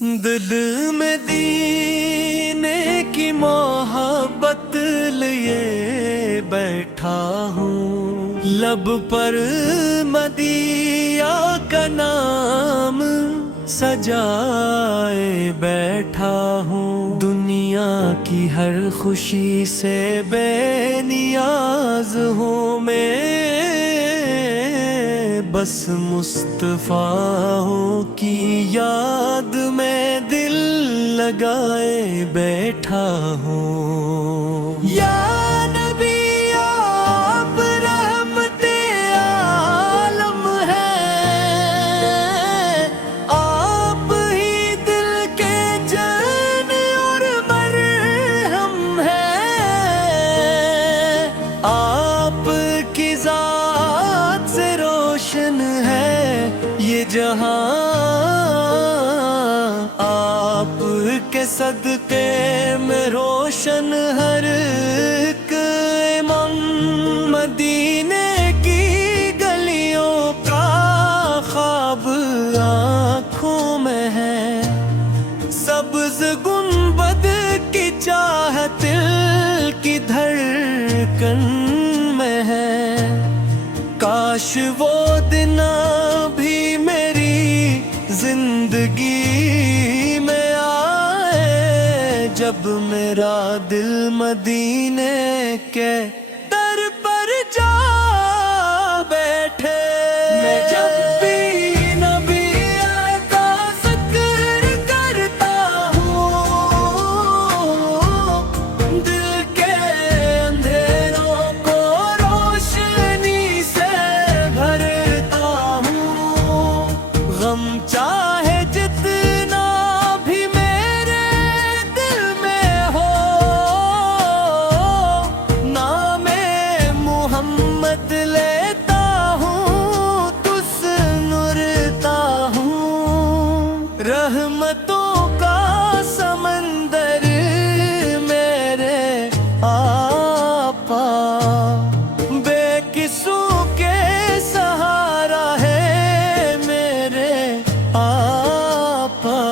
दिल में दीने की मोहब्बत लिए बैठा हूँ, लब पर मदीया का नाम सजाए बैठा हूँ। दुनिया की हर खुशी से बेनियाज हूँ मैं, बस मुस्तफा की याद में दिल लगाए बैठा हूँ। या नबी आप रहमते आलम हैं, आप ही दिल के जान और मरहम हैं। आप की ज़ात से रोशन है ये जहां, आप के सदके में रोशन हर एक इमाम। मदीने की गलियों का ख्वाब आँखों में है, सब्ज गुंबद की चाहत दिल की धड़कन में है। काश वो दिन भी मेरी जिंदगी में आए, जब मेरा दिल मदीने के दर पर जा बैठे। मैं जब भी नबी का जिक्र करता हूँ, दिल के अंधेरों को रोशनी से भरता हूँ। गम चाहे जितना भी मेरे दिल में हो, नामे मुहम्मद लेता हूँ, तुस्नुरता हूँ। रहमतों का समंदर मेरे आपा, बेकिसों के सहारा है मेरे आपा।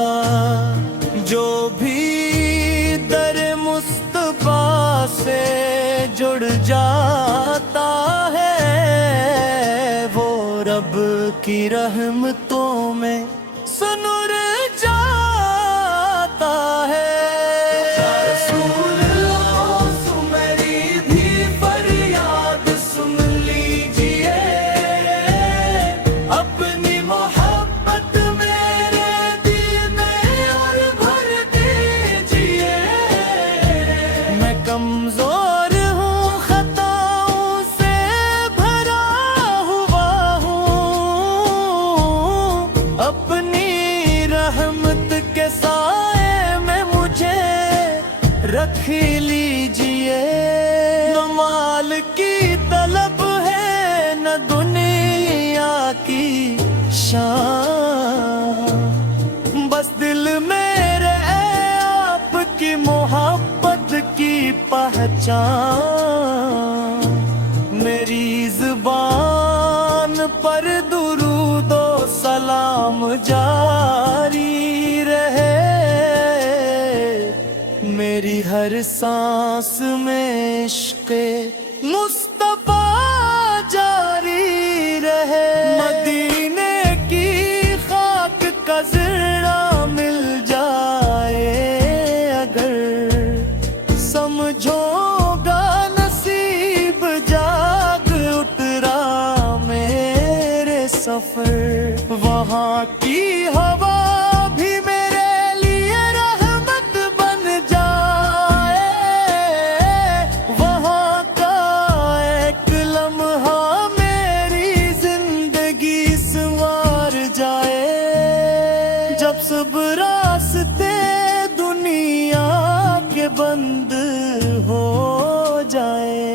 जो भी दर मुस्तफा से जुड़ जाता है, वो रब की रहमतों में सुनुर जाता है। या रसूल अल्लाह, मेरी भी फरियाद सुन लीजिए, अपनी मोहब्बत मेरे दिल में और भर दीजिए। मैं कमजोर हूँ, खताओं से भरा हुआ हूँ, अपनी रहमत के साए में मुझे रख लीजिए। न माल की तलब है न दुनिया की शान, बस दिल मेरे आपकी मोहब्बत की पहचान। मेरी जुबान पर दुरूदो सलाम जारी रहे, मेरी हर सांस में इश्क़े मुस्तफा जारी रहे। मदीने की खाक का ज़र्रा मिल जाए अगर, समझोगा नसीब जाग उतरा मेरे सफर। वहाँ की हवा भी मेरे लिए रहमत बन जाए, वहाँ का एक लम्हा मेरी जिंदगी संवार जाए। जब सब रास्ते दुनिया के बंद हो जाए,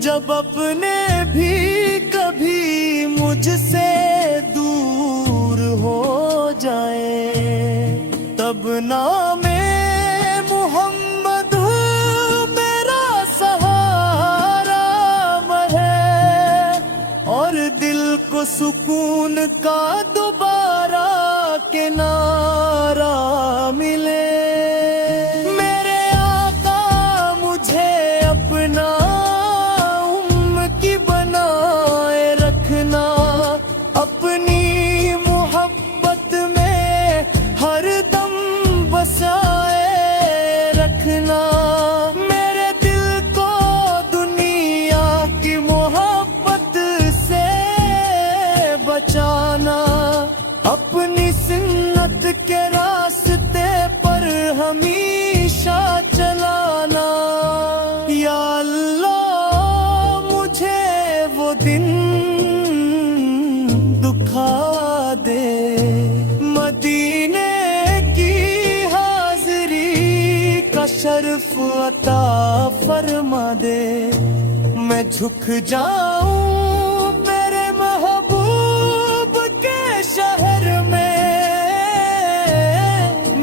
जब अपने भी कभी मुझसे दूर हो जाए, तब नामे मुहम्मद मेरा सहारा है, और दिल को सुकून का दोबारा किनारा عطا فرما دے، میں جھک جاؤں میرے محبوب کے شہر میں،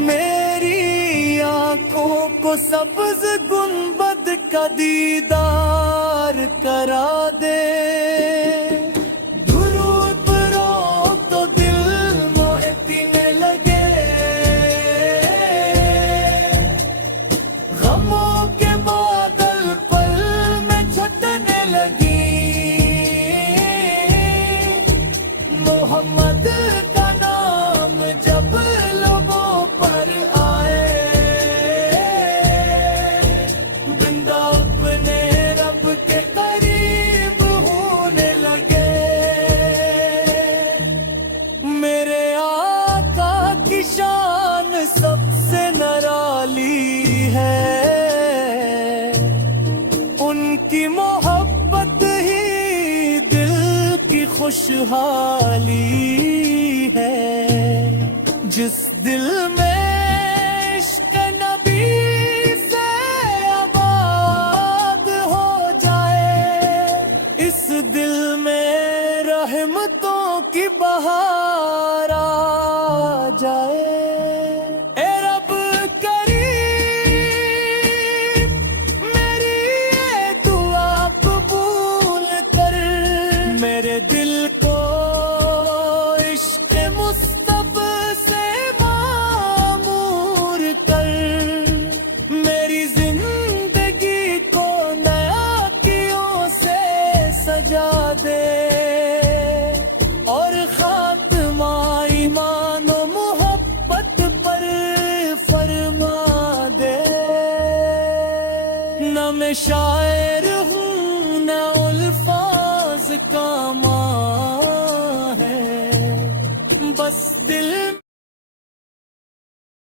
میری آنکھوں کو سبز گنبد کا دیدار کرا دے، درود پڑھو تو دل موہے پینے لگے، غموں کے بادل پل میں چھٹنے لگی، محمد کا نام جب لبوں پر آئے، بندہ اپنے رب کے قریب ہونے لگے، میرے آقا کی شان سب سے نرالی ہے، ان کی محبت ہی دل کی خوشحالی ہے، جس دل میں عشق نبی سے آباد ہو جائے، اس دل میں رحمتوں کی بہار آ جائے، اے رب کریم میری یہ دعا قبول کر، میرے دل کو عشق مصطفی سے معمور کر، میری زندگی کو نیا کیوں سے سجا دے، اور خاتمہ ایمان و محبت پر فرما دے، نہ میں شاعر